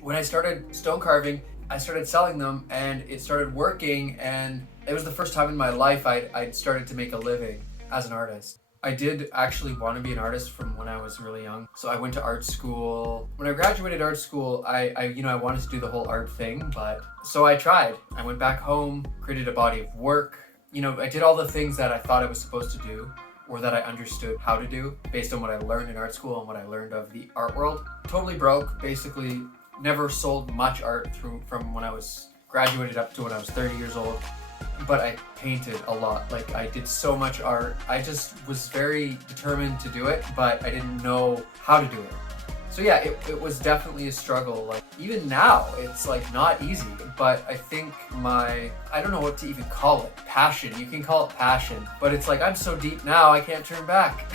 When I started stone carving, I started selling them and it started working, and it was the first time in my life I'd started to make a living as an artist. I did actually want to be an artist from when I was really young. So I went to art school. When I graduated art school, I wanted to do the whole art thing, but so I tried. I went back home, created a body of work. I did all the things that I thought I was supposed to do, or that I understood how to do based on what I learned in art school and what I learned of the art world. Totally broke, basically never sold much art from when I was graduated up to when I was 30 years old. But I painted a lot. Like, I did so much art. I just was very determined to do it, but I didn't know how to do it. So yeah, it was definitely a struggle. Like, even now, it's like not easy, but I think I don't know what to even call it. Passion, you can call it passion, but it's like, I'm so deep now, I can't turn back.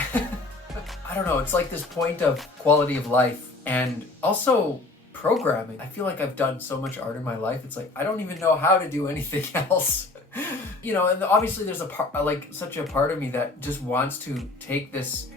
I don't know, it's like this point of quality of life and also programming. I feel like I've done so much art in my life, it's like, I don't even know how to do anything else. And obviously there's such a part of me that just wants to take this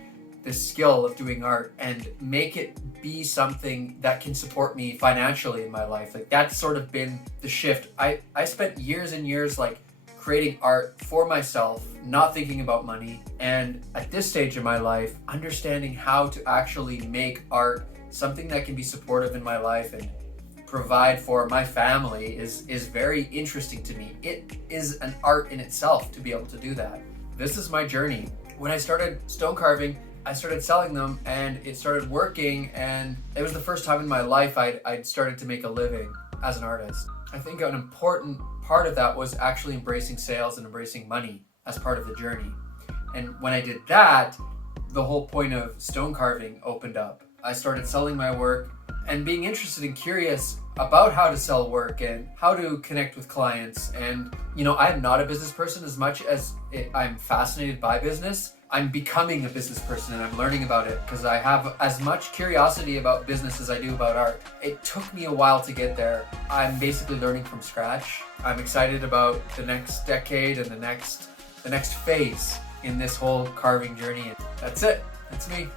skill of doing art and make it be something that can support me financially in my life. Like, that's sort of been the shift. I spent years and years like creating art for myself, not thinking about money. And at this stage of my life, understanding how to actually make art something that can be supportive in my life and provide for my family is very interesting to me. It is an art in itself to be able to do that. This is my journey. When I started stone carving, I started selling them and it started working, and it was the first time in my life I'd started to make a living as an artist. I think an important part of that was actually embracing sales and embracing money as part of the journey. And when I did that, the whole point of stone carving opened up. I started selling my work and being interested and curious about how to sell work and how to connect with clients. And I'm not a business person as much as I'm fascinated by business. I'm becoming a business person and I'm learning about it because I have as much curiosity about business as I do about art. It took me a while to get there. I'm basically learning from scratch. I'm excited about the next decade and the next phase in this whole carving journey. That's it. That's me.